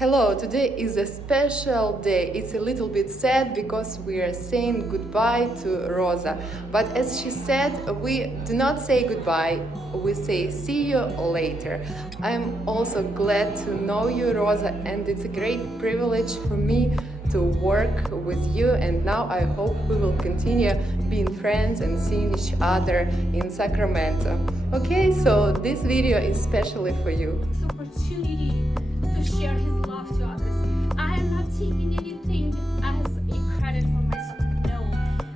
Hello, today is a special day. It's a little bit sad because we are saying goodbye to Roza. But as she said, we do not say goodbye, we say see you later. I'm also glad to know you, Roza, and it's a great privilege for me to work with you, and now I hope we will continue being friends and seeing each other in Sacramento. Okay, so this video is especially for you. This opportunity to share his love to others. I am not taking anything as a credit for myself, no.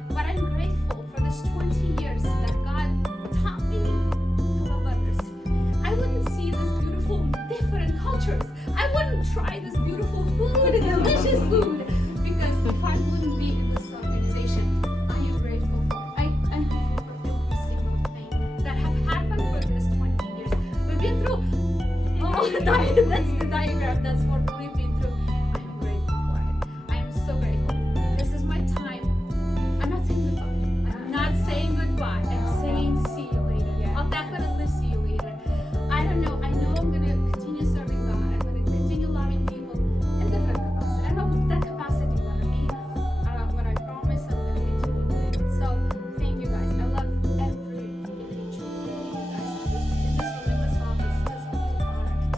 But I'm grateful for this 20 years that God taught me to love others. I wouldn't see this beautiful, different cultures. I wouldn't try this beautiful food, delicious food, because if I wouldn't be in this organization, I am grateful for it. I'm grateful for every single thing that have happened for this 20 years. We've been through all the time. That's the diagram. That's what we've been through. I am grateful for it. I am so grateful. This is my time. I'm not saying goodbye. I'm not saying goodbye. I'm saying see you later. I'll definitely see you later. I don't know. I know I'm gonna continue serving God. I'm gonna continue loving people in different capacity. I don't know what that capacity gonna be. What I promise, I'm gonna continue doing it. So thank you guys. I love every individual of you guys in this room, in this office.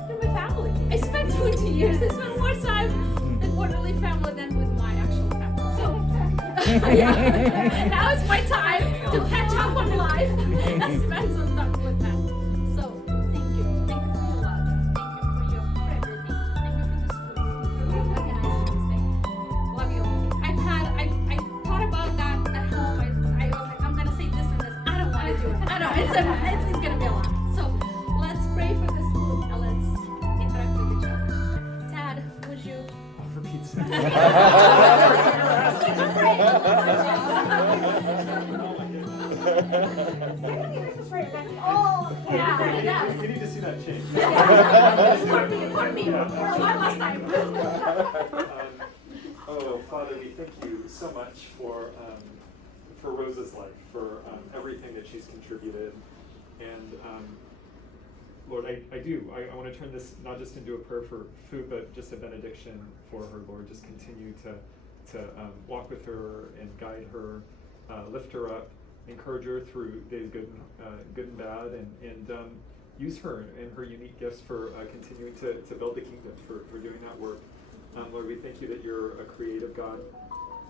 You're my family. I spent 20 years. I spent more time in orderly family than with my actual family. So yeah, now it's my time to catch up on life and spend some time with them. So thank you. Thank you for your love. Thank you for everything. Thank you for this food. For organizing this thing. Love you all. I thought about that at home. I was like, I'm gonna say this and this. I don't want to do it. I don't. It's gonna be a lot. So let's pray for this food and let's interact with each other. Dad, would you? For Pete's sake. Yeah. We need to see that change. For me. One last time. Oh, Father, we thank you so much for Rosa's life, for everything that she's contributed. And Lord, I want to turn this not just into a prayer for food, but just a benediction for her, Lord. Just continue to walk with her and guide her, lift her up, encourage her through days good and bad, and use her and her unique gifts for continuing to build the kingdom, for doing that work. Lord, we thank you that you're a creative God,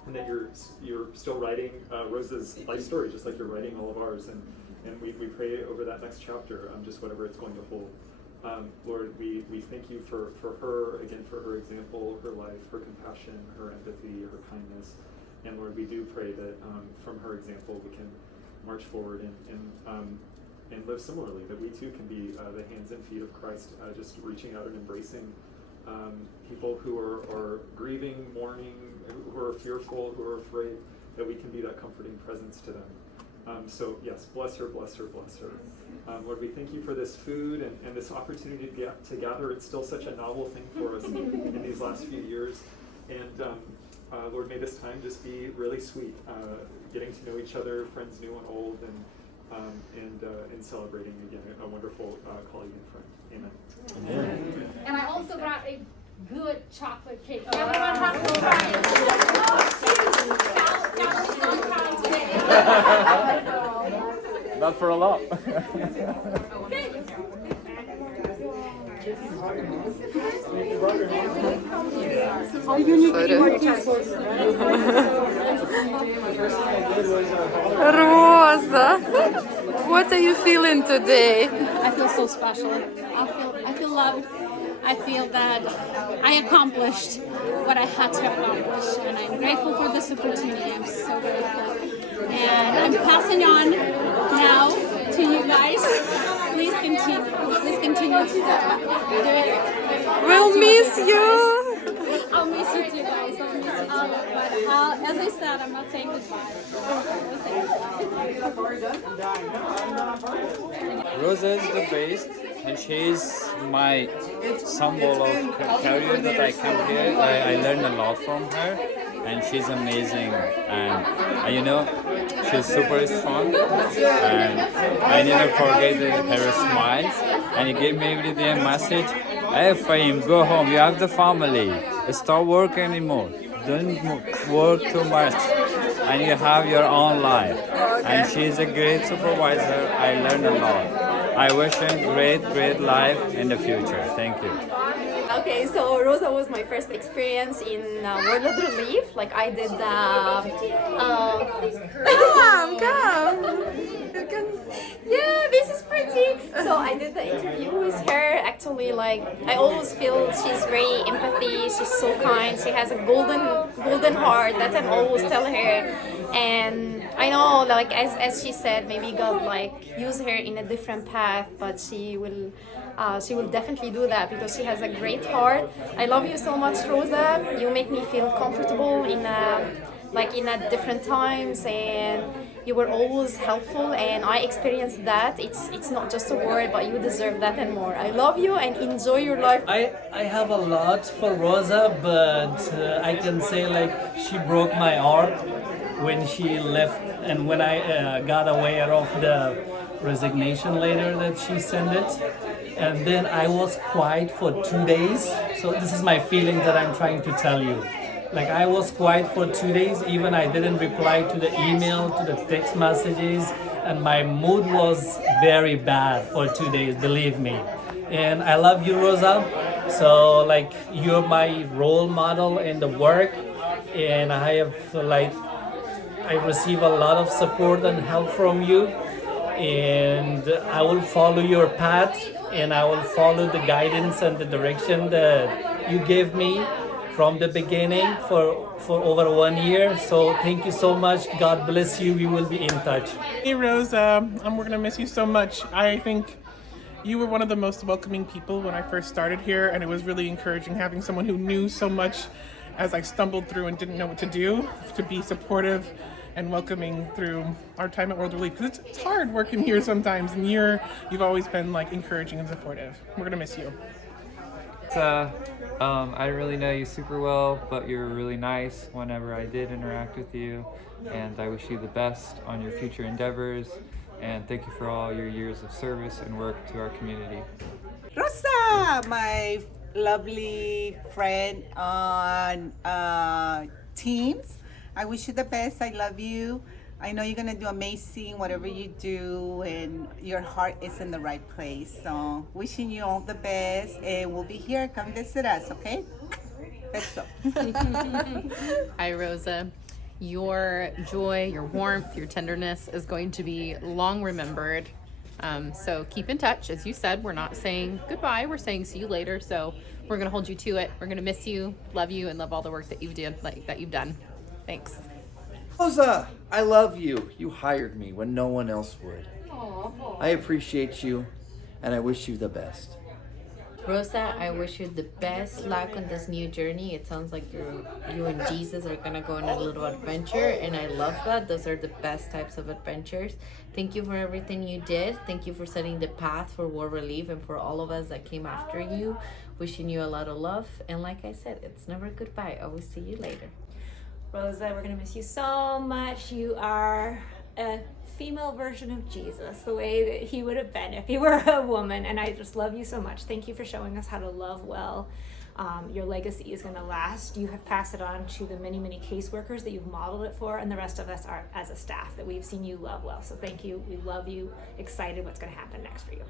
and that you're still writing Rosa's life story, just like you're writing all of ours. And we pray over that next chapter, just whatever it's going to hold. Lord, we thank you for her, again, for her example, her life, her compassion, her empathy, her kindness. And Lord, we do pray that from her example we can march forward and live similarly, that we too can be the hands and feet of Christ, just reaching out and embracing people who are grieving, mourning, who are fearful, who are afraid, that we can be that comforting presence to them. So yes, bless her, bless her, bless her. Lord, we thank you for this food and this opportunity to gather. It's still such a novel thing for us in these last few years. And Lord, may this time just be really sweet, getting to know each other, friends new and old, and celebrating again a wonderful colleague and friend. Amen. Amen. And I also brought a good chocolate cake. Everyone has to try it. Cal is not crying today. Not for a lot. Roza, what are you feeling today? I feel so special. I feel loved. I feel that I accomplished what I had to accomplish, and I'm grateful for this opportunity. I'm so grateful. And I'm passing on now to you guys. Please continue. Please continue to do it. We'll miss you. I'll miss you too, guys. I'll miss you too. But as I said, I'm not saying goodbye. Roza is the best, and she's my symbol of career that I come here. I learned a lot from her, and she's amazing. And she's super strong, and I never forget her smiles. And it gave me every day a message. Hey fame, go home. You have the family. Stop working anymore. Don't work too much. And you have your own life. And she's a great supervisor. I learned a lot. I wish her great life in the future. Thank you. Okay, so Rosa was my first experience in World Relief. Like I did come. Yeah, this is pretty. So I did the interview with her. Actually, like I always feel she's very empathy. She's so kind. She has a golden heart. That's what I always tell her. And I know, like as she said, maybe God like use her in a different path, but she will definitely do that because she has a great heart. I love you so much, Rosa. You make me feel comfortable in different times, and you were always helpful, and I experienced that. It's not just a word, but you deserve that and more. I love you and enjoy your life. I have a lot for Rosa, but I can say like she broke my heart when she left, and when I got aware of the resignation letter that she sent it, and then I was quiet for 2 days. So this is my feeling that I'm trying to tell you. Like I was quiet for 2 days, even I didn't reply to the email, to the text messages, and my mood was very bad for 2 days, believe me. And I love you, Rosa. So like you're my role model in the work, and I receive a lot of support and help from you, and I will follow your path, and I will follow the guidance and the direction that you gave me from the beginning for over 1 year. So thank you so much. God bless you. We will be in touch. Hey Rosa, we're gonna miss you so much. I think you were one of the most welcoming people when I first started here, and it was really encouraging having someone who knew so much as I stumbled through and didn't know what to do, to be supportive and welcoming through our time at World Relief. Because it's hard working here sometimes, and you've always been like encouraging and supportive. We're gonna miss you. I didn't really know you super well, but you were really nice whenever I did interact with you, and I wish you the best on your future endeavors, and thank you for all your years of service and work to our community. Rosa, my lovely friend on Teams, I wish you the best. I love you. I know you're gonna do amazing whatever you do, and your heart is in the right place. So wishing you all the best, and we'll be here. Come visit us, okay? Beso. Hi, Rosa. Your joy, your warmth, your tenderness is going to be long remembered. So keep in touch. As you said, we're not saying goodbye. We're saying see you later. So we're gonna hold you to it. We're gonna miss you, love you, and love all the work that you've done. Thanks. Roza, I love you. You hired me when no one else would. I appreciate you, and I wish you the best. Rosa, I wish you the best luck on this new journey. It sounds like you and Jesus are gonna go on a little adventure, and I love that. Those are the best types of adventures. Thank you for everything you did. Thank you for setting the path for World Relief and for all of us that came after you. Wishing you a lot of love, and like I said, it's never goodbye. I will see you later. Rosa, we're gonna miss you so much. You are a female version of Jesus, the way that he would have been if he were a woman, and I just love you so much. Thank you for showing us how to love well. Your legacy is gonna last. You have passed it on to the many caseworkers that you've modeled it for, and the rest of us are as a staff that we've seen you love well. So thank you. We love you. Excited what's gonna happen next for you.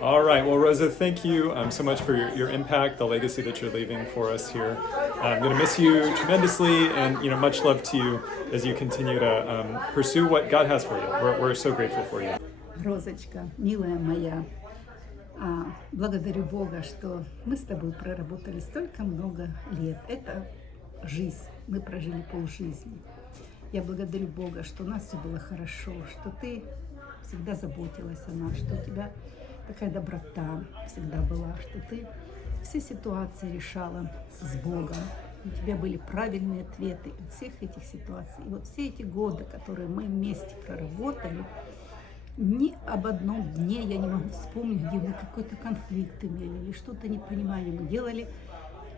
All right, well, Rosa, thank you so much for your impact, the legacy that you're leaving for us here. I'm going to miss you tremendously, and much love to you as you continue to pursue what God has for you. We're so grateful for you. Розочка, милая моя, благодарю Бога, что мы с тобой проработали столько много лет. Это жизнь, мы прожили полжизни. Я благодарю Бога, что у нас все было хорошо, что ты всегда заботилась о нас, что у тебя такая доброта всегда была, что ты все ситуации решала с Богом. У тебя были правильные ответы от всех этих ситуаций. И вот все эти годы, которые мы вместе проработали, ни об одном дне я не могу вспомнить, где мы какой-то конфликт имели или что-то не понимали. Мы делали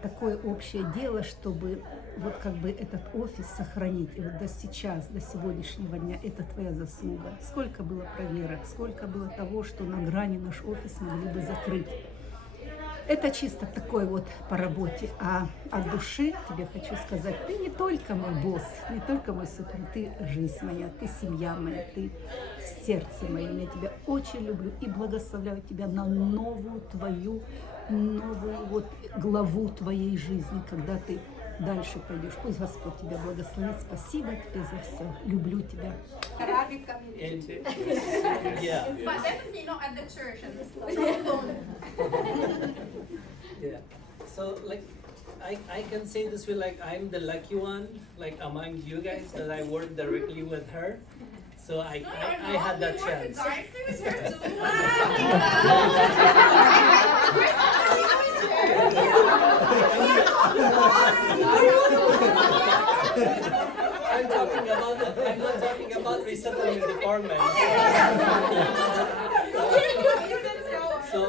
такое общее дело, чтобы вот как бы этот офис сохранить. И вот до сейчас, до сегодняшнего дня, это твоя заслуга. Сколько было проверок, сколько было того, что на грани наш офис могли бы закрыть. Это чисто такой вот по работе. А от души тебе хочу сказать, ты не только мой босс, не только мой супруг, ты жизнь моя, ты семья моя, ты сердце мое. Я тебя очень люблю и благословляю тебя на новую вот главу твоей жизни, когда ты дальше пойдешь. Пусть Господь тебя благословит. Спасибо тебе за все. Люблю тебя. Yeah. But definitely not at the church and Yeah. So like I can say this way, like I'm the lucky one, like among you guys, that I work directly with her. So I had that chance. I'm not talking about resettlement department. So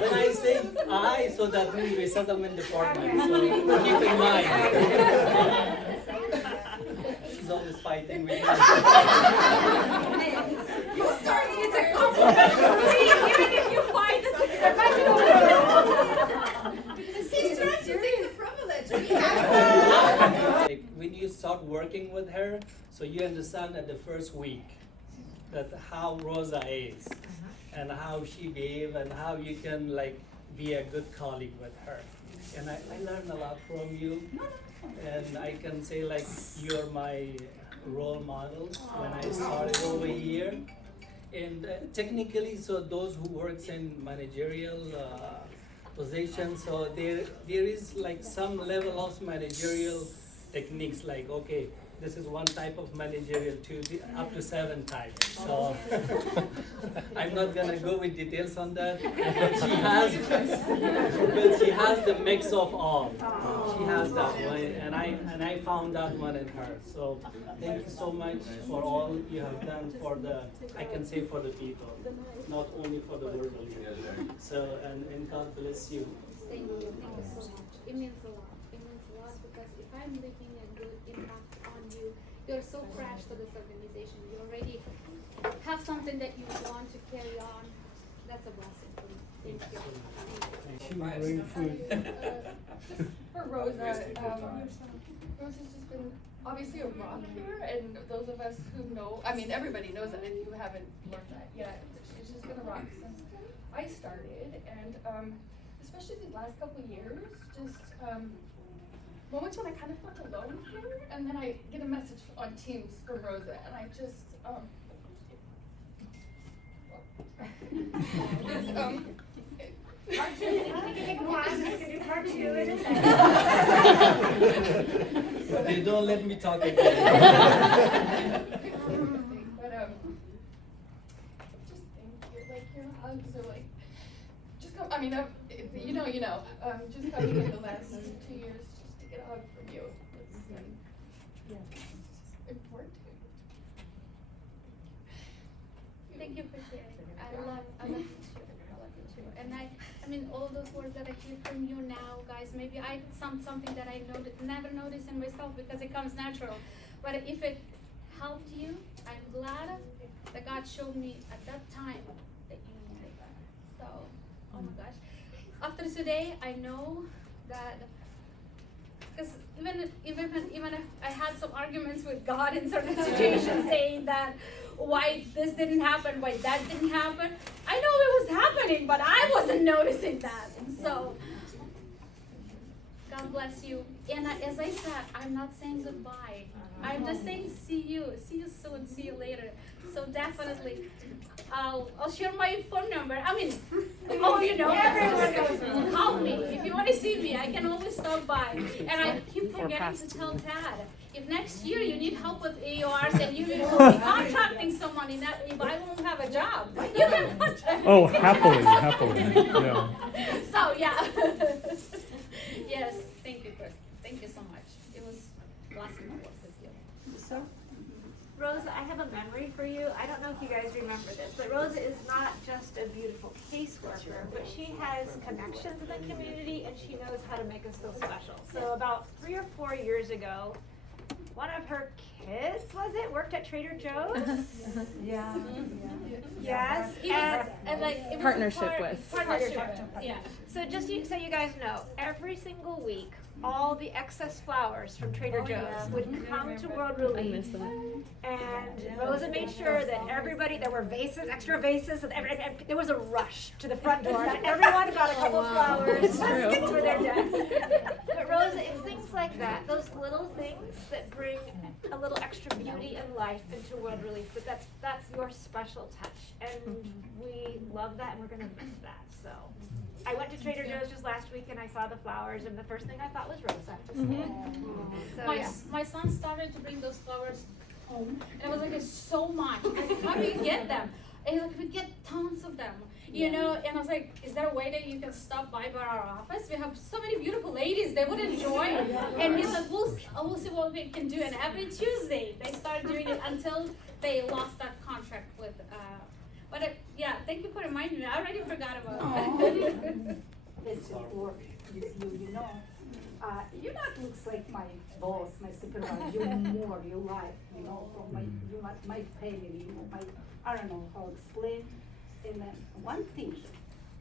when I say so that means resettlement department. So keep in mind. She's always fighting with me. You start, it's a compliment for me, even if you fight, it's He's trying to take the privilege. Like, when you start working with her, so you understand at the first week that how Roza is and how she behaves and how you can like be a good colleague with her. And I learned a lot from you. And I can say like you're my role model when I started over here. And technically, so those who works in managerial positions, so there is like some level of managerial techniques, like okay, this is one type of managerial up to 7 types. So I'm not gonna go with details on that, but she has the mix of all. She has that one, and I found that one in her. So thank you so much for all you have done for I can say for the people, not only for the world. So and God bless you. Thank you so much. It means a lot. It means a lot because if I'm making a good impact on you, you're so fresh to this organization. You already have something that you want to carry on. That's a blessing for me. Thank you. She will bring food. For Roza, Roza's just been obviously a rock here, and those of us who know, I mean, everybody knows that if you haven't learned that yet, she's just been a rock since I started, and especially these last couple of years, just moments when I kind of felt alone here, and then I get a message on Teams from Roza, and I just, They don't let me talk again. But just thank you. Like your hugs are like, just come. I mean, you know. Just coming in the last 2 years just to get a hug from you. It's important. Thank you for sharing. I love you too. And I mean, all those words that I hear from you now, guys, maybe something that I never noticed in myself because it comes natural. But if it helped you, I'm glad that God showed me at that time that you needed that. So, oh my gosh. After today, I know that, because even if I had some arguments with God in certain situations saying that why this didn't happen, why that didn't happen, I know it was happening, but I wasn't noticing that. And so, God bless you. And as I said, I'm not saying goodbye. I'm just saying see you soon, see you later. So definitely, I'll share my phone number. I mean, all of you know, call me. If you want to see me, I can always stop by. And I keep forgetting to tell Tad, if next year you need help with AORs and you will be contracting someone if I won't have a job, you can contract. Oh, happily, yeah. So yeah. Yes, thank you, Chris. Thank you so much. It was awesome to work with you. So, Roza, I have a memory for you. I don't know if you guys remember this, but Roza is not just a beautiful caseworker, but she has connections in the community and she knows how to make us feel special. So about 3 or 4 years ago, one of her kids, was it, worked at Trader Joe's? Yeah. Yes. It was like it was Partnership with. Partnership. Yeah. So just so you guys know, every single week, all the excess flowers from Trader Joe's would come to World Relief. And Rosa made sure that everybody, there were vases, extra vases, and there was a rush to the front door. And everyone got a couple of flowers for their desk. But Rosa, it's things like that, those little things that bring a little extra beauty and life into World Relief. But that's your special touch, and we love that, and we're gonna miss that. So. I went to Trader Joe's just last week and I saw the flowers, and the first thing I thought was Rosa. So, My son started to bring those flowers home, and I was like, it's so much. Like, how do you get them? And he's like, we get tons of them, you know. And I was like, is there a way that you can stop by our office? We have so many beautiful ladies, they would enjoy. And he's like, we'll see what we can do. And every Tuesday they started doing it until they lost that contract with. Yeah, thank you for reminding me. I already forgot about it. Let's work with you, you know. You not looks like my boss, my supervisor. You're more your life, you know, from you like my family, you know, I don't know how to explain. And then one thing,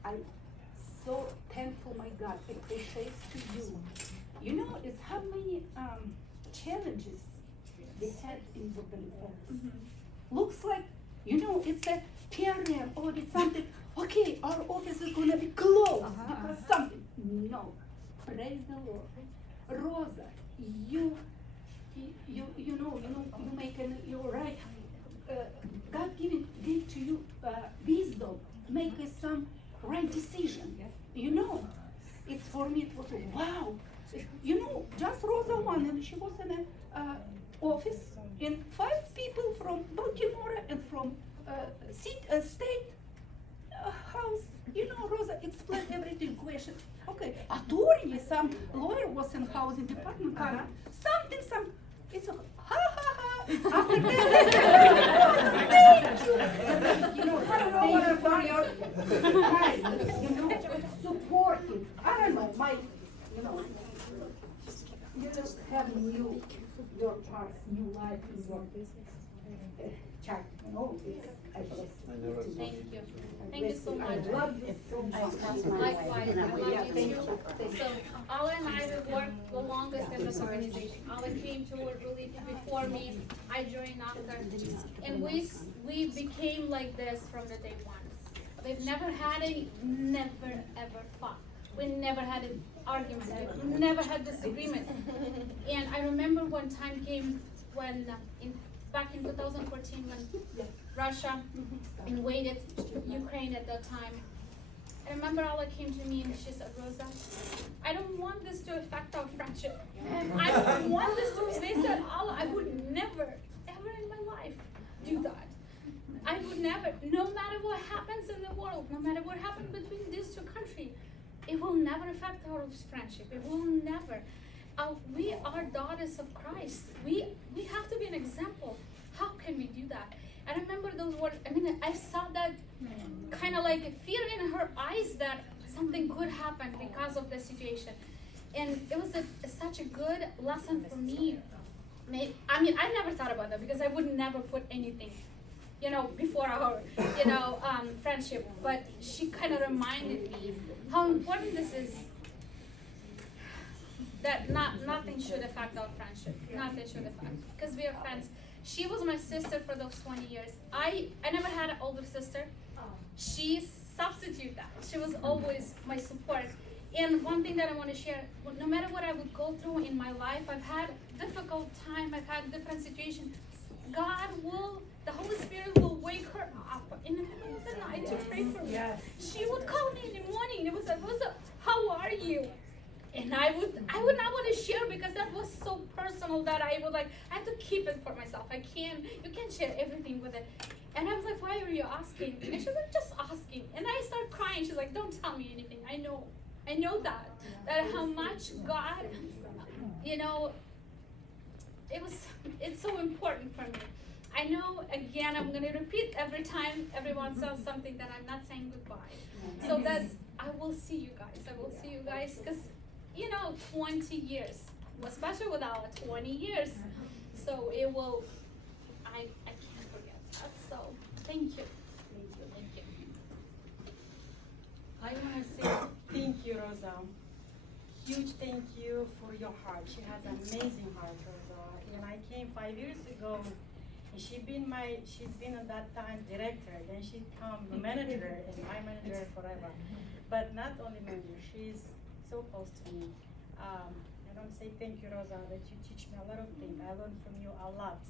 I'm so thankful, my God, appreciate to you. You know, it's how many challenges they had in the Philippines. Looks like, you know, it's a period or it's something. Okay, our office is gonna be closed because something. No, praise the Lord. Rosa, you make you're right. God gave to you wisdom, make some right decision. You know, it's for me. It was wow. You know, just Rosa one, and she was in a office, and 5 people from Baltimore and from state house. You know, Rosa explained everything. Question. Okay, attorney, some lawyer was in housing department. Something. It's a ha ha ha. After that, thank you. You know, thank you for your kindness. You know, supporting. I don't know, you just have your parts, new life in your child. You know, it's I bless you. Thank you. Thank you so much. I love you so much. Likewise, I love you too. So Ala and I have worked the longest in this organization. Ala came to World Relief before me. I joined after, and we became like this from the day one. We've never had never ever fought. We never had an argument. We never had disagreement. And I remember one time came when back in 2014 when Russia invaded Ukraine at that time. I remember Allah came to me and she said, Rosa, I don't want this to affect our friendship. I don't want this to, they said, Allah, I would never, ever in my life do that. I would never, no matter what happens in the world, no matter what happens between these two countries, it will never affect our friendship. It will never. We are daughters of Christ. We have to be an example. How can we do that? I remember those words. I mean, I saw that kind of like fear in her eyes that something could happen because of the situation. And it was such a good lesson for me. I mean, I never thought about that because I would never put anything, before our, friendship. But she kind of reminded me how important this is. That nothing should affect our friendship. Nothing should affect, because we are friends. She was my sister for those 20 years. I never had an older sister. She substituted that. She was always my support. And one thing that I want to share, no matter what I would go through in my life, I've had difficult time, I've had different situations. The Holy Spirit will wake her up in the middle of the night to pray for me. Yes. She would call me in the morning. It was like, Rosa, how are you? And I would not want to share because that was so personal that I have to keep it for myself. You can't share everything with it. And I was like, why are you asking? And she's like, just asking. And I start crying. She's like, don't tell me anything. I know that how much God, it's so important for me. I know, again, I'm going to repeat every time everyone says something that I'm not saying goodbye. So I will see you guys. Because 20 years, especially with our 20 years, So it will, I can't forget that. So thank you. Thank you. I want to say thank you, Roza. Huge thank you for your heart. She has an amazing heart, Roza. And I came 5 years ago, and she's been at that time director, then she became a manager, and my manager forever. But not only manager, she's so close to me. I don't say thank you, Roza, that you teach me a lot of things. I learned from you a lot.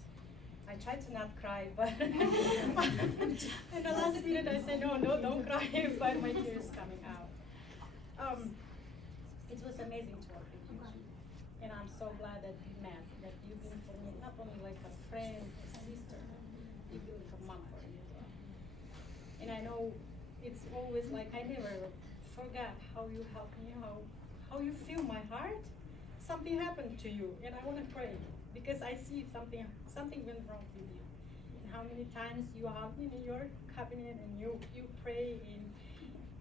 I try to not cry, but in the last minute I say, no, don't cry, but my tears coming out. It was amazing to work with you. And I'm so glad that we met, that you've been for me, not only like a friend, a sister, you've been like a mom for me as well. And I know it's always like, I never forgot how you help me, how you feel my heart. Something happened to you, and I want to pray, because I see something went wrong with you. And how many times you have been in your cabinet and you pray and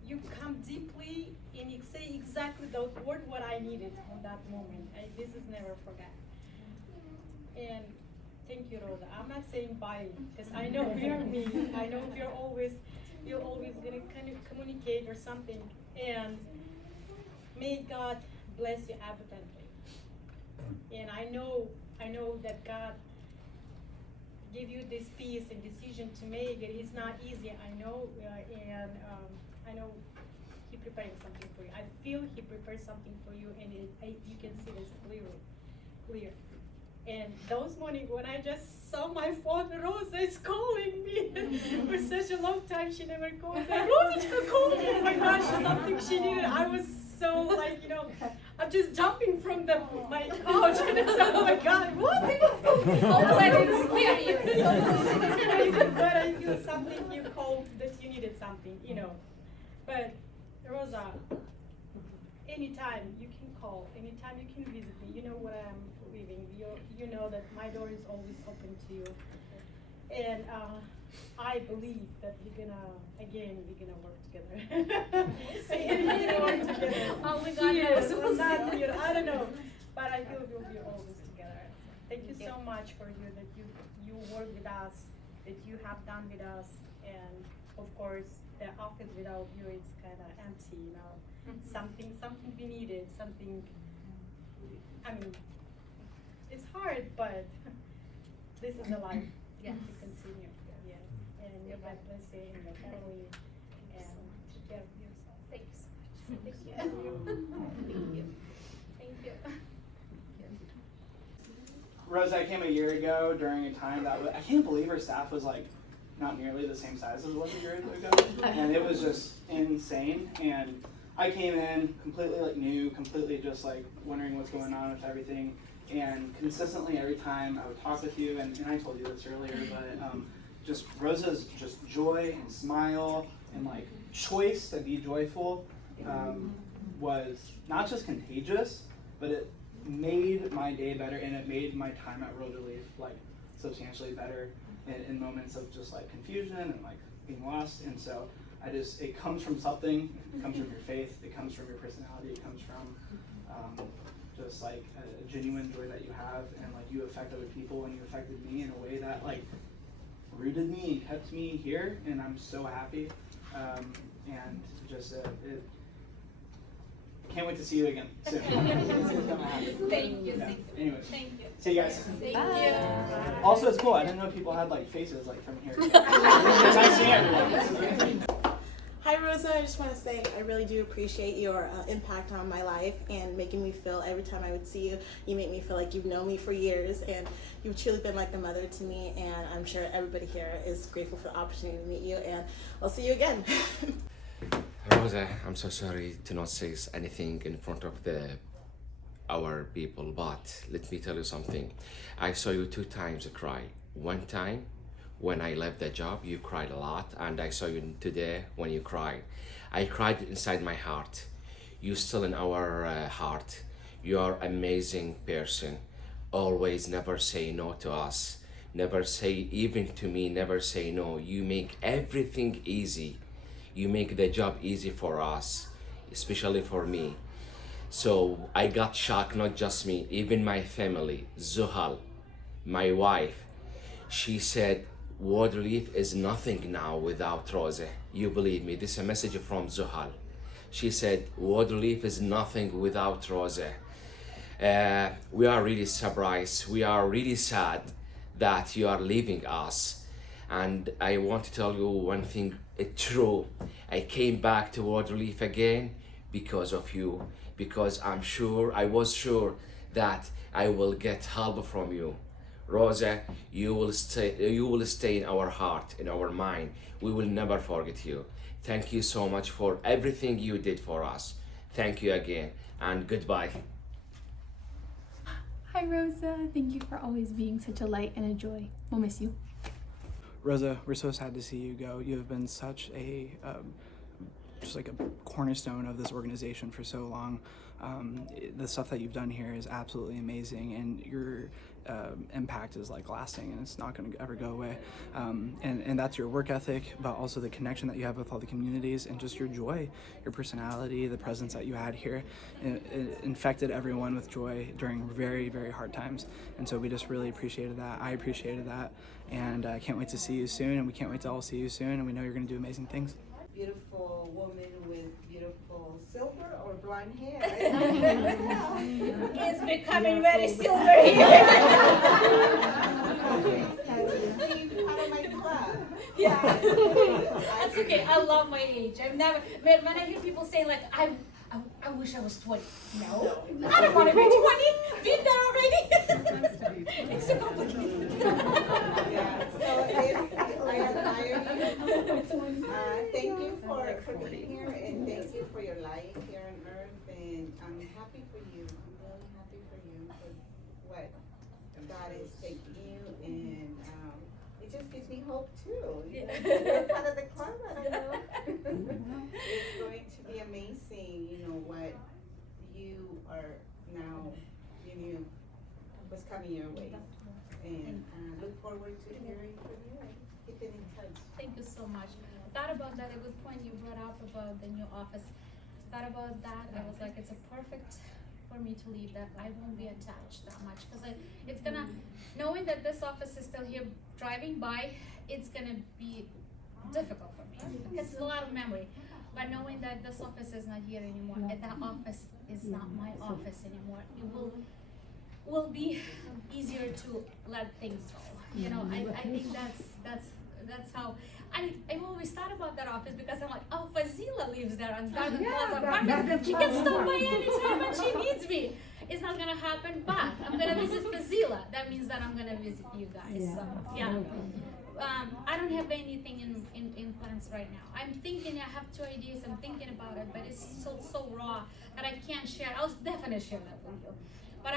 you come deeply and you say exactly those words what I needed on that moment. This is never forget. And thank you, Roza. I'm not saying bye, because I know you're me. I know you're always gonna kind of communicate or something. And may God bless you abundantly. And I know that God give you this peace and decision to make. It is not easy, I know, and I know He preparing something for you. I feel He prepared something for you, and you can see this clear. And those morning when I just saw my phone, Roza is calling me. For such a long time she never called me. Roza called me. Oh my gosh, something she needed. I was so like, I'm just jumping from my couch and it's oh my God, what? Hopefully I didn't scare you. But I feel something you called that you needed something, But Roza, anytime you can call, anytime you can visit me, you know what I'm living. You know that my door is always open to you. And I believe that we're gonna work together. We're gonna work together. Only God knows. Or not here, I don't know. But I feel we'll be always together. Thank you so much for you that you work with us, that you have done with us, and of course the office without you it's kinda empty, Something we needed, something it's hard, but this is the life to continue. Yes. And your God bless you and your family, and take care of yourself. Thank you so much. Thank you. Thank you. Roza, I came a year ago during a time that I can't believe her staff was like not nearly the same size as it was a year ago, and it was just insane. And I came in completely like new, completely just like wondering what's going on with everything. And consistently every time I would talk with you, and I told you this earlier, but just Roza's just joy and smile and like choice to be joyful was not just contagious, but it made my day better, and it made my time at Road Relief like substantially better in moments of just like confusion and like being lost. And so it comes from something. It comes from your faith. It comes from your personality. It comes from just like a genuine joy that you have, and like you affect other people, and you affected me in a way that like rooted me and kept me here, and I'm so happy. And just can't wait to see you again soon. Thank you. Yeah. Thank you. Anyways, Thank you. see you guys. Thank you. Also, it's cool. I didn't know people had like faces like from here. It's nice seeing everyone. Hi Roza, I just want to say I really do appreciate your impact on my life and making me feel every time I would see you, you make me feel like you've known me for years, and you've truly been like a mother to me, and I'm sure everybody here is grateful for the opportunity to meet you, and I'll see you again. Roza, I'm so sorry to not say anything in front of our people, but let me tell you something. I saw you 2 times cry. One time when I left the job, you cried a lot, and I saw you today when you cried. I cried inside my heart. You still in our heart. You are amazing person. Always never say no to us. Never say, even to me, never say no. You make everything easy. You make the job easy for us, especially for me. So I got shocked, not just me, even my family, Zuhal. my wife. She said, Waterleaf is nothing now without Rosa. You believe me, this is a message from Zuhal. She said, Waterleaf is nothing without Rosa. We are really surprised. We are really sad that you are leaving us. And I want to tell you one thing, it's true. I came back to Waterleaf again because of you, because I was sure that I will get help from you. Rosa, you will stay in our heart, in our mind. We will never forget you. Thank you so much for everything you did for us. Thank you again, and goodbye. Hi, Rosa. Thank you for always being such a light and a joy. We'll miss you. Rosa, we're so sad to see you go. You have been such a just like a cornerstone of this organization for so long. The stuff that you've done here is absolutely amazing, and your impact is like lasting, and it's not going to ever go away. And that's your work ethic, but also the connection that you have with all the communities, and just your joy, your personality, the presence that you had here. It infected everyone with joy during very, very hard times. And so we just really appreciated that. I appreciated that, and I can't wait to see you soon, and we can't wait to all see you soon, and we know you're going to do amazing things. Beautiful woman with beautiful silver or blonde hair. It's becoming very silver here. Part of my club. Yeah. That's okay. I love my age. I've never, when I hear people say like, I wish I was 20. No. I don't want to be 20. Been there already. It's so complicated. Yeah. So I admire you. Thank you for being here, and thank you for your life here on earth. And I'm happy for you. I'm really happy for you for what God is taking you, and it just gives me hope too. You're part of the club, I don't know. It's going to be amazing, you know, what you are now, what's coming your way. And look forward to hearing from you and keeping in touch. Thank you so much. Thought about that, a good point you brought up about the new office. Thought about that, I was like, it's a perfect for me to leave, that I won't be attached that much, because it's gonna, knowing that this office is still here, driving by, it's gonna be difficult for me. It's a lot of memory, but knowing that this office is not here anymore, and that office is not my office anymore, it will be easier to let things go. You know, I think that's how I've always thought about that office, because I'm like, oh, Fazila lives there on Garden Plaza apartment. She can stop by anytime when she needs me. It's not gonna happen, but I'm gonna visit Fazila. That means that I'm gonna visit you guys. So yeah. I don't have anything in plans right now. I'm thinking, I have 2 ideas, I'm thinking about it, but it's still so raw that I can't share. I'll definitely share that with you. But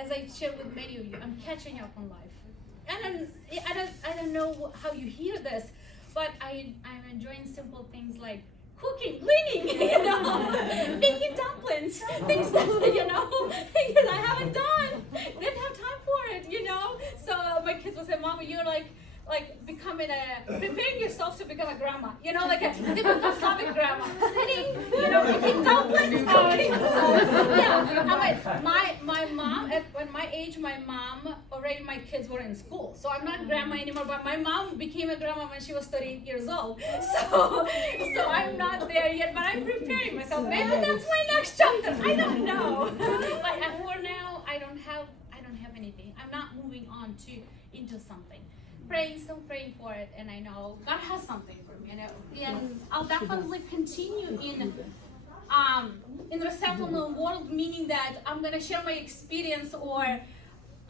as I shared with many of you, I'm catching up on life. And I don't know how you hear this, but I'm enjoying simple things like cooking, cleaning, you know, making dumplings, things that, you know, I haven't done, didn't have time for it, you know. So my kids will say, Mama, you're like preparing yourself to become a grandma, you know, like a typical Slavic grandma, sitting, you know, making dumplings, cooking. So yeah, I'm like, my mom, at my age, my kids were in school, so I'm not grandma anymore, but my mom became a grandma when she was 38 years old, so I'm not there yet, but I'm preparing myself. Maybe that's my next chapter, I don't know. But for now, I don't have anything. I'm not moving on into something. Still praying for it, and I know God has something for me, and I'll definitely continue in the resettlement world, meaning that I'm gonna share my experience, or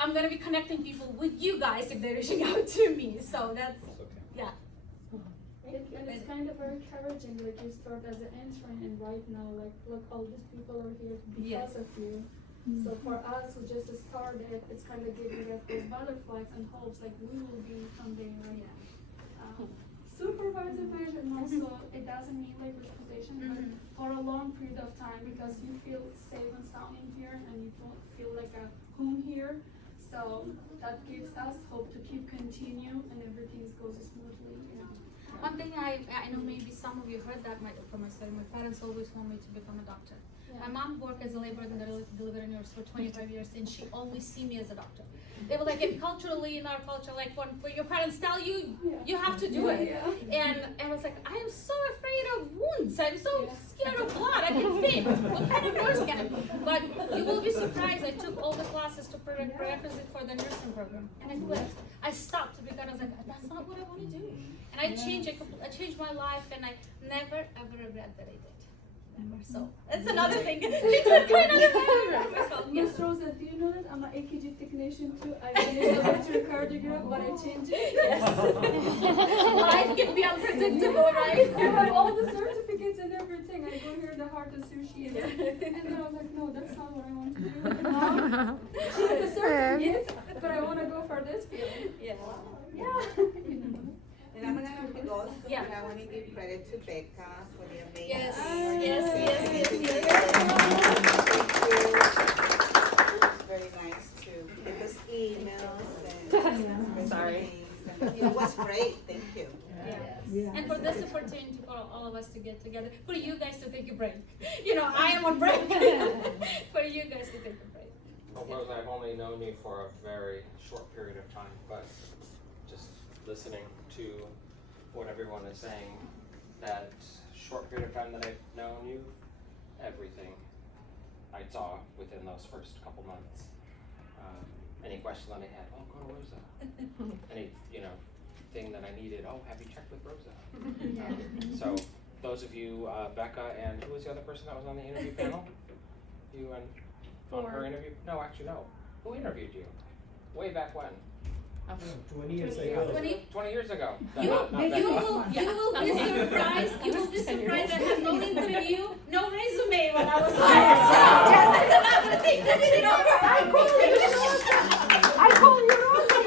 I'm gonna be connecting people with you guys if they're reaching out to me. So that's yeah. And it's kind of very encouraging, like you start as an intern, and right now, like, look, all these people are here because of you. So for us who just started, it's kind of giving us those butterflies and hopes, like we will be someday, like supervisor vision. Also, it doesn't mean like this position, but for a long period of time, because you feel safe and sound in here, and you don't feel like a home here. So that gives us hope to keep continue, and everything goes smoothly. You know. One thing I know, maybe some of you heard that from my story. My parents always want me to become a doctor. My mom worked as a labor and delivery nurse for 25 years, and she always see me as a doctor. They were like, and culturally in our culture, like when your parents tell you, you have to do it. And I was like, I am so afraid of wounds. I'm so scared of blood. I can faint. What kind of nurse can I be? But you will be surprised. I took all the classes to prerequisite for the nursing program, and I quit. I stopped because I was like, that's not what I want to do. And I changed my life, and I never ever regret that I did. Never. So that's another thing. It's like another thing for myself. Yes, Rosa, do you know that I'm an EKG technician too? I finished the electrocardiogram, but I changed it. Yes. Life can be unpredictable, right? I have all the certificates and everything. I go here, the heart association. And then I was like, no, that's not what I want to do. Mom, she has the certificates, but I want to go for this field. Yeah. And I'm gonna also, I want to give credit to Becca for the amazing. Yes. It's very nice to give us emails and Sorry. It was great. Thank you. Yes. And for this opportunity for all of us to get together, for you guys to take a break. You know, I am on break. For you guys to take a break. Well, Rosa, I've only known you for a very short period of time, but just listening to what everyone is saying, that short period of time that I've known you, everything I saw within those first couple months. Any question that I had, oh, go to Rosa. Any, thing that I needed, oh, have you checked with Rosa? So those of you, Becca, and who was the other person that was on the interview panel? You and on her interview? No, actually, no. Who interviewed you? Way back when? 20 years ago. 20 years ago. You will be surprised. You will be surprised. I have no interview, no resume when I was hired. That's another thing that didn't I call you Rosa.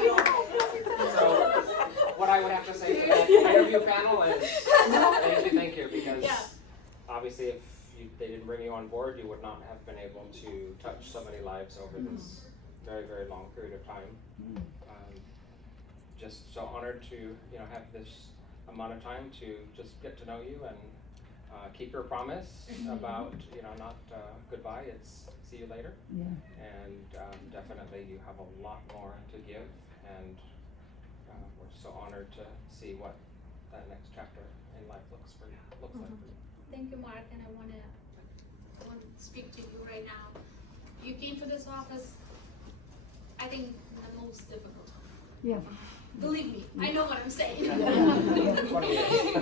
So what I would have to say to that interview panel is thank you, because obviously if they didn't bring you on board, you would not have been able to touch so many lives over this very, very long period of time. Just so honored to have this amount of time to just get to know you and keep your promise about not goodbye, it's see you later. And definitely you have a lot more to give, and we're so honored to see what that next chapter in life looks like for you. Thank you, Mark, and I want to speak to you right now. You came to this office, I think, in the most difficult time. Yeah. Believe me, I know what I'm saying.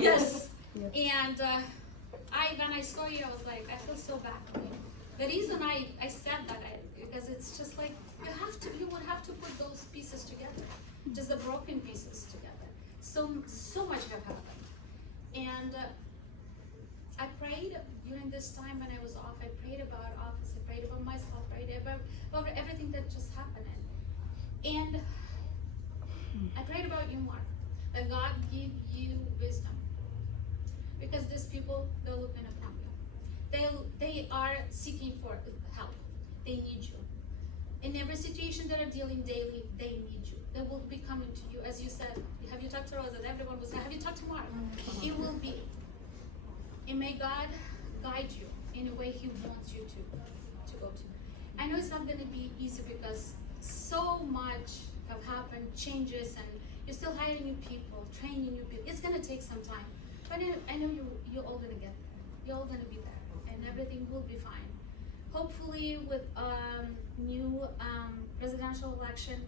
Yes. And when I saw you, I was like, I feel so bad for you. The reason I said that, because it's just like, you would have to put those pieces together, just the broken pieces together. So much have happened. And I prayed during this time when I was off. I prayed about office. I prayed about myself. I prayed about everything that just happened. And I prayed about you, Mark, that God give you wisdom, because these people, they're looking upon you. They are seeking for help. They need you. In every situation that are dealing daily, they need you. They will be coming to you, as you said. Have you talked to Rosa? Everyone will say, have you talked to Mark? It will be. And may God guide you in a way He wants you to go to. I know it's not going to be easy because so much have happened, changes, and you're still hiring new people, training new people. It's gonna take some time, but I know you're all gonna get there. You're all gonna be there, and everything will be fine. Hopefully, with new presidential election,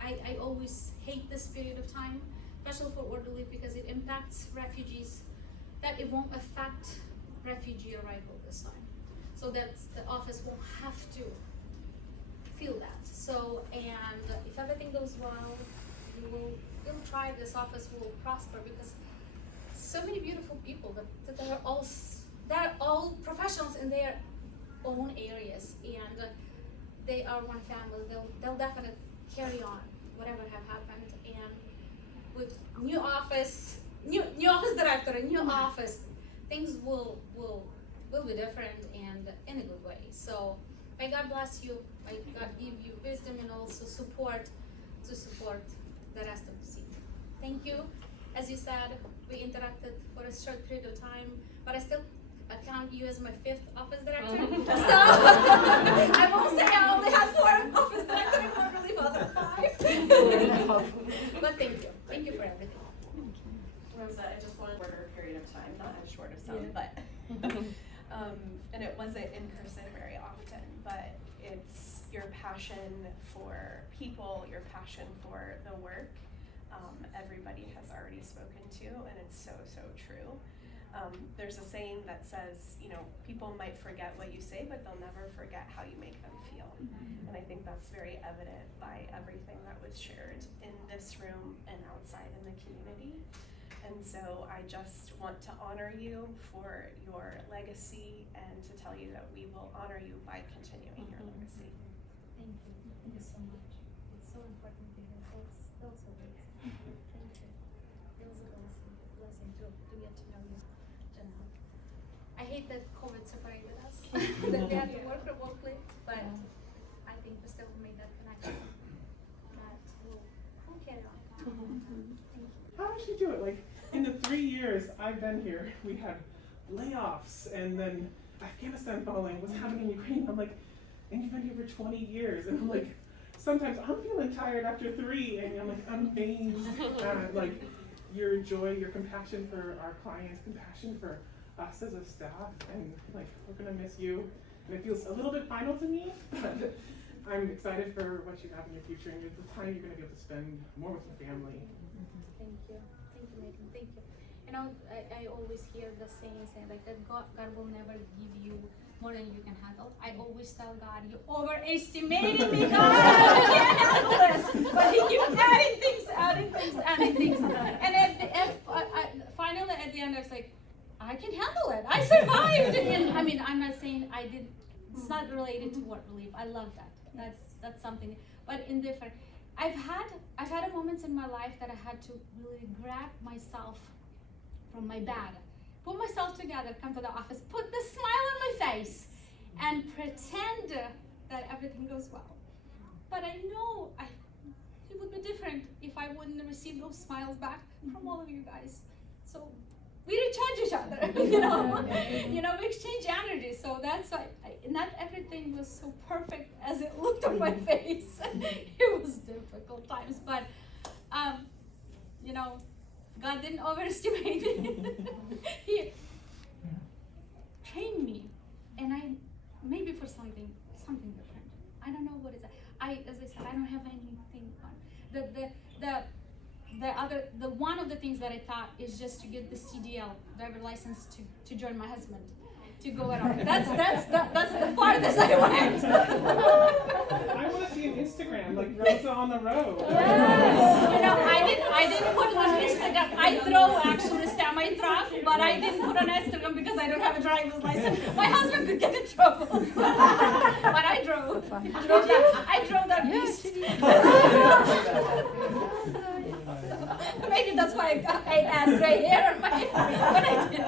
I always hate this period of time, especially for orderly, because it impacts refugees. That it won't affect refugee arrival this time, so that the office won't have to feel that. So, and if everything goes well, we'll try, this office will prosper, because so many beautiful people that are all professionals in their own areas, and they are one family. They'll definitely carry on whatever have happened, and with new office director and new office, things will be different and in a good way. So may God bless you. May God give you wisdom and also support to support the rest of the team. Thank you. As you said, we interacted for a short period of time, but I still count you as my 5th office director. So I won't say I only have 4 office directors, I'm really positive 5. But thank you for everything. Rosa, I just wanted a shorter period of time, not as short as some, but and it wasn't in person very often, but it's your passion for people, your passion for the work. Everybody has already spoken to, and it's so, so true. There's a saying that says, you know, people might forget what you say, but they'll never forget how you make them feel. And I think that's very evident by everything that was shared in this room and outside in the community. And so I just want to honor you for your legacy and to tell you that we will honor you by continuing your legacy. Thank you. Thank you so much. It's so important to hear. That was so great. Thank you. It was a blessing to get to know you, Janelle. I hate that COVID separated us, that we had to work remotely, but I think we still made that connection. But we'll carry on. Thank you. How did she do it? Like, in the 3 years I've been here, we had layoffs and then Afghanistan falling, what's happening in Ukraine. I'm like, and you've been here for 20 years. And I'm like, sometimes I'm feeling tired after 3 and I'm like, I'm amazed at like your joy, your compassion for our clients, compassion for us as a staff, and like, we're gonna miss you. And it feels a little bit final to me, but I'm excited for what you have in your future and the time you're gonna be able to spend more with your family. Thank you. Thank you, Megan. Thank you. You know, I always hear the saying like that God will never give you more than you can handle. I always tell God, you overestimated me, God. I can't handle this. But He keeps adding things. And at the end, finally at the end, I was like, I can handle it. I survived. And I mean, I'm not saying I did. It's not related to work relief. I love that. That's something. But in different. I've had moments in my life that I had to really grab myself from my bed, put myself together, come to the office, put the smile on my face, and pretend that everything goes well. But I know it would be different if I wouldn't receive those smiles back from all of you guys. So we recharge each other, you know, we exchange energy. So that's why not everything was so perfect as it looked on my face. It was difficult times, but you know, God didn't overestimate me. He trained me, and maybe for something different. I don't know what is that. As I said, I don't have anything on. The one of the things that I thought is just to get the CDL driver license to join my husband, to go around. That's the farthest I went. I want to see an Instagram like Roza on the road. Yes. You know, I didn't put on Instagram. I drove actually semi truck, but I didn't put on Instagram because I don't have a driver's license. My husband could get in trouble, but I drove. I drove that beast. Maybe that's why I had gray hair on my, but I did.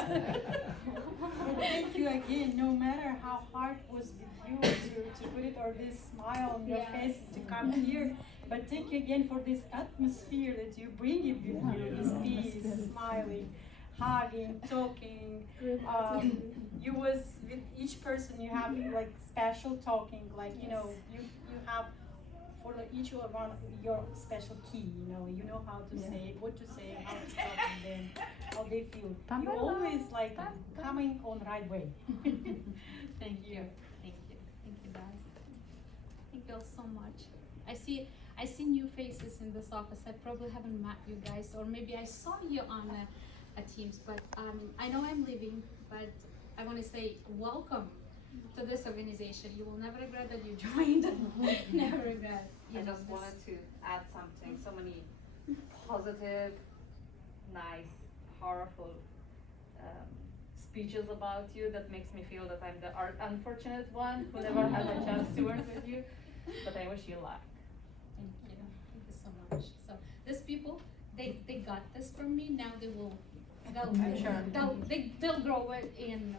Thank you again, no matter how hard it was with you to put it or this smile on your face to come here. But thank you again for this atmosphere that you bring it with you, this peace, smiling, hugging, talking. You was with each person you have like special talking, like you know, you have for each one your special key, you know how to say, what to say, how to talk to them, how they feel. You always like coming on the right way. Thank you. Thank you guys. Thank you all so much. I see new faces in this office. I probably haven't met you guys, or maybe I saw you on a Teams, but I know I'm leaving, but I want to say welcome to this organization. You will never regret that you joined. Never regret. I just wanted to add something. So many positive, nice, powerful speeches about you that makes me feel that I'm the unfortunate one who never had a chance to work with you. But I wish you luck. Thank you. Thank you so much. So these people, they got this from me. Now they'll grow it in.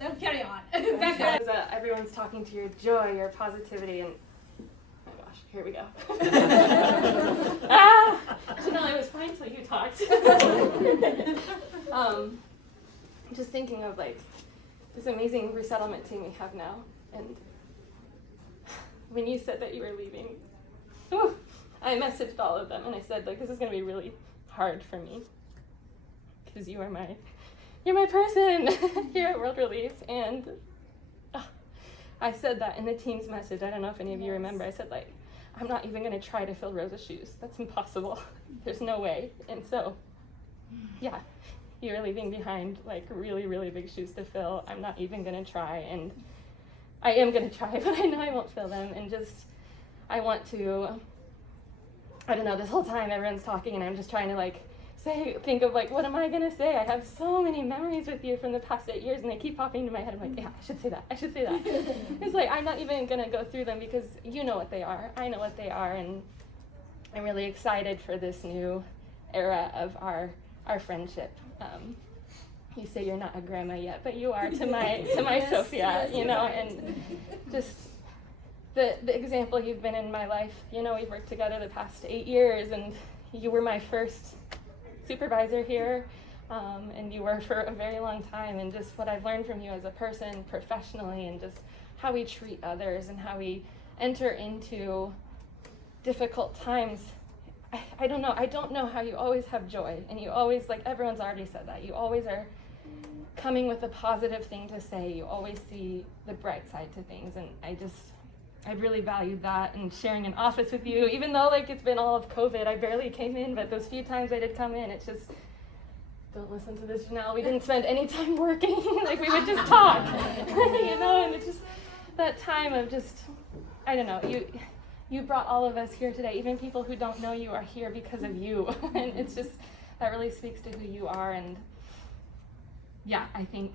They'll carry on. Everyone's talking to your joy, your positivity, and oh my gosh, here we go. Janelle, it was fine until you talked. just thinking of like this amazing resettlement team we have now, and when you said that you were leaving, I messaged all of them and I said, like, this is gonna be really hard for me because you're my person here at World Relief. And I said that in the team's message. I don't know if any of you remember. I said, like, I'm not even gonna try to fill Rosa's shoes. That's impossible. There's no way. And so, yeah, you're leaving behind like really, really big shoes to fill. I'm not even gonna try, and I am gonna try, but I know I won't fill them. And just, I want to, I don't know, this whole time everyone's talking and I'm just trying to like think of like, what am I gonna say? I have so many memories with you from the past 8 years and they keep popping into my head. I'm like, yeah, I should say that. It's like, I'm not even gonna go through them because you know what they are. I know what they are, and I'm really excited for this new era of our friendship. You say you're not a grandma yet, but you are to my Sophia, you know, and just the example you've been in my life. You know, we've worked together the past 8 years, and you were my first supervisor here, and you were for a very long time, and just what I've learned from you as a person professionally, and just how we treat others and how we enter into difficult times. I don't know how you always have joy, and you always, like everyone's already said that, you always are coming with a positive thing to say. You always see the bright side to things, and I really valued that, and sharing an office with you, even though like it's been all of COVID, I barely came in, but those few times I did come in, it's just, don't listen to this, Janelle, we didn't spend any time working, like we would just talk, you know, and it's just that time of just, I don't know, you brought all of us here today, even people who don't know you are here because of you, and it's just, that really speaks to who you are. And yeah, I think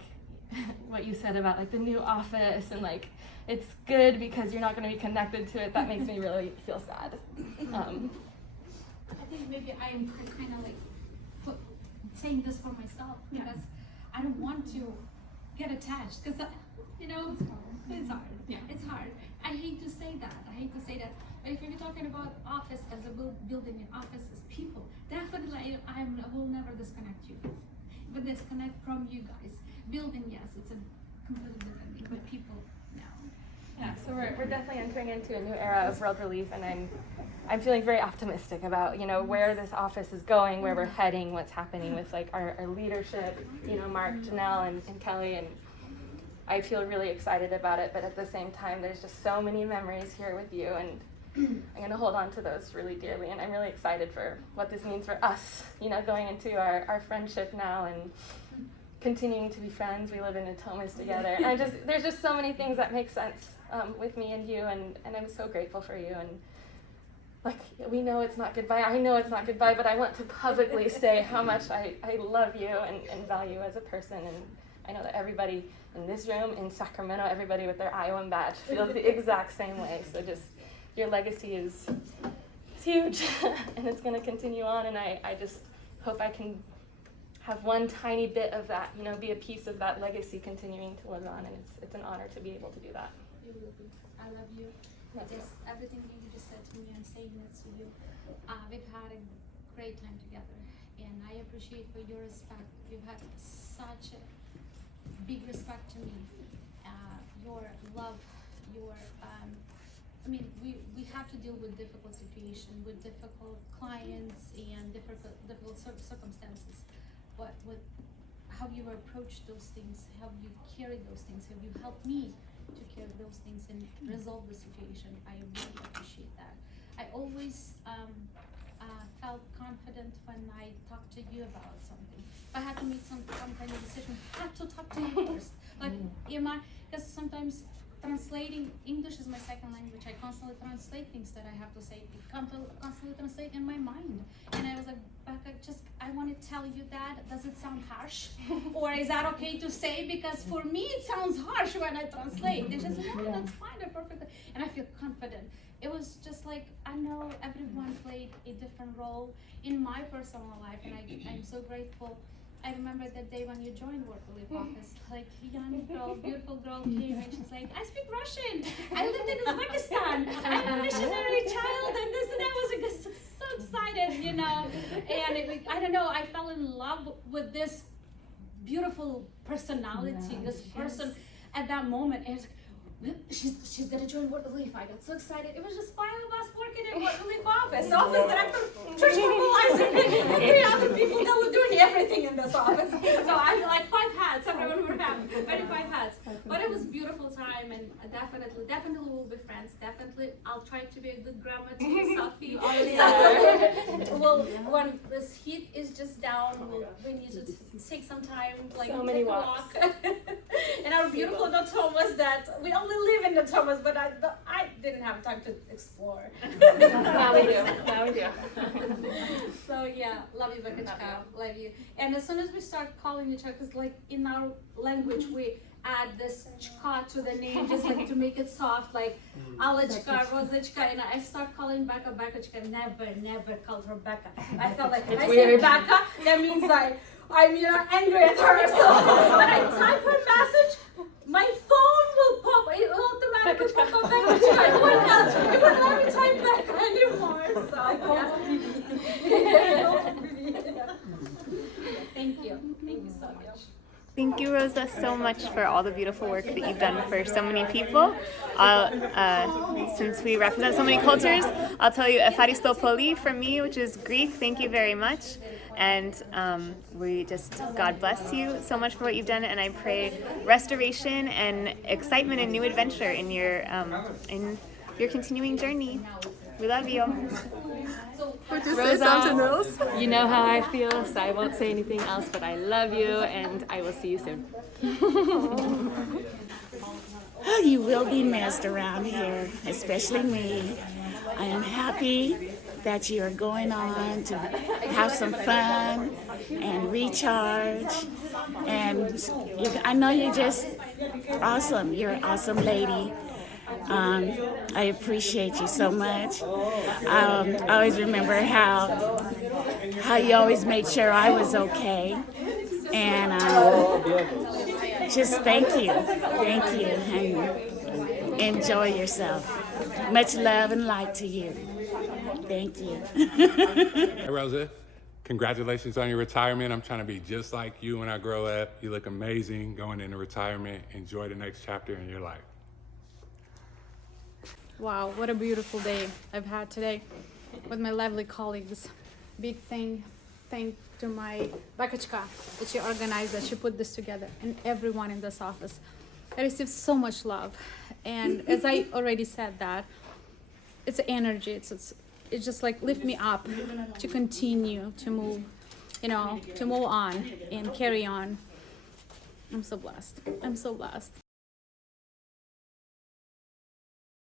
what you said about like the new office and like, it's good because you're not going to be connected to it, that makes me really feel sad. I think maybe I'm kind of like saying this for myself because I don't want to get attached because, you know, it's hard. Yeah. It's hard. I hate to say that. But if you're talking about office as a building and office as people, definitely I will never disconnect you. But disconnect from you guys. Building, yes, it's a completely different thing, but people, no. Yeah, so we're definitely entering into a new era of World Relief, and I'm feeling very optimistic about, you know, where this office is going, where we're heading, what's happening with like our leadership, you know, Mark, Janelle, and Kelly, and I feel really excited about it, but at the same time, there's just so many memories here with you, and I'm going to hold on to those really dearly, and I'm really excited for what this means for us, you know, going into our friendship now and continuing to be friends. We live in Natomas together, and there's just so many things that make sense with me and you, and I'm so grateful for you. And like, we know it's not goodbye, I know it's not goodbye, but I want to publicly say how much I love you and value as a person, and I know that everybody in this room, in Sacramento, everybody with their IOM badge feels the exact same way. So just, your legacy is huge, and it's going to continue on, and I just hope I can have one tiny bit of that, you know, be a piece of that legacy continuing to live on, and it's an honor to be able to do that. You will be. I love you. Just everything you just said to me, I'm saying it to you. We've had a great time together, and I appreciate for your respect. You've had such a big respect to me. Your love, your I mean, we have to deal with difficult situations, with difficult clients and difficult circumstances. But with how you approach those things, how you carry those things, how you help me to carry those things and resolve the situation, I really appreciate that. I always felt confident when I talked to you about something. If I had to make some kind of decision, I had to talk to you first. Like, because sometimes translating, English is my second language. I constantly translate things that I have to say. It constantly translate in my mind. And I was like, Becca, I want to tell you that. Does it sound harsh? Or is that okay to say? Because for me, it sounds harsh when I translate. They just say, no, that's fine, they're perfect. And I feel confident. It was just like, I know everyone played a different role in my personal life, and I'm so grateful. I remember that day when you joined World Relief office, like a young girl, beautiful girl came and she's like, I speak Russian. I lived in Uzbekistan. I'm a missionary child, and this and that. I was so excited, you know. And I don't know, I fell in love with this beautiful personality, this person at that moment. And she's gonna join Word Relief. I got so excited. It was just 5 of us working in Word Relief office director, church mobilizer, and 3 other people that were doing everything in this office. So I had like 5 hats. Everyone would have 5 hats. But it was a beautiful time, and definitely we'll be friends. Definitely, I'll try to be a good grandma to you, Sophie. Well, when this heat is just down, we need to take some time, like So many take a walks. walk. And our beautiful Thomas that we only live in the Thomas, but I didn't have time to explore. Now we do. Now we do. So yeah, love you, Bakačka. Love you. And as soon as we start calling each other, because like in our language we add this chka to the name just like to make it soft, like Alechka, Rozechka, and I start calling Becca Bakačka. Never called her Becca. I felt like if I say Becca, that means I'm angry at her. So when I type her message, my phone will pop. It will automatically pop up Bakačka. It wouldn't let me type Becca anymore. So yeah. Thank you so much. Thank you, Roza, so much for all the beautiful work that you've done for so many people. Since we represent so many cultures, I'll tell you Efaristopoli from me, which is Greek. Thank you very much. And God bless you so much for what you've done. And I pray restoration and excitement and new adventure in your continuing journey. We love you. Roza, you know how I feel, so I won't say anything else, but I love you, and I will see you soon. Oh, you will be missed around here, especially me. I am happy that you are going on to have some fun and recharge. And I know you're just awesome. You're an awesome lady. I appreciate you so much. I always remember how you always made sure I was okay. And just thank you. And enjoy yourself. Much love and light to you. Thank you. Hey, Roza. Congratulations on your retirement. I'm trying to be just like you when I grow up. You look amazing going into retirement. Enjoy the next chapter in your life. Wow, what a beautiful day I've had today with my lovely colleagues. Big thank to my Bakačka that she organized, that she put this together, and everyone in this office. I received so much love, and as I already said, that it's energy. It's just like lift me up to continue to move, to move on and carry on. I'm so blessed.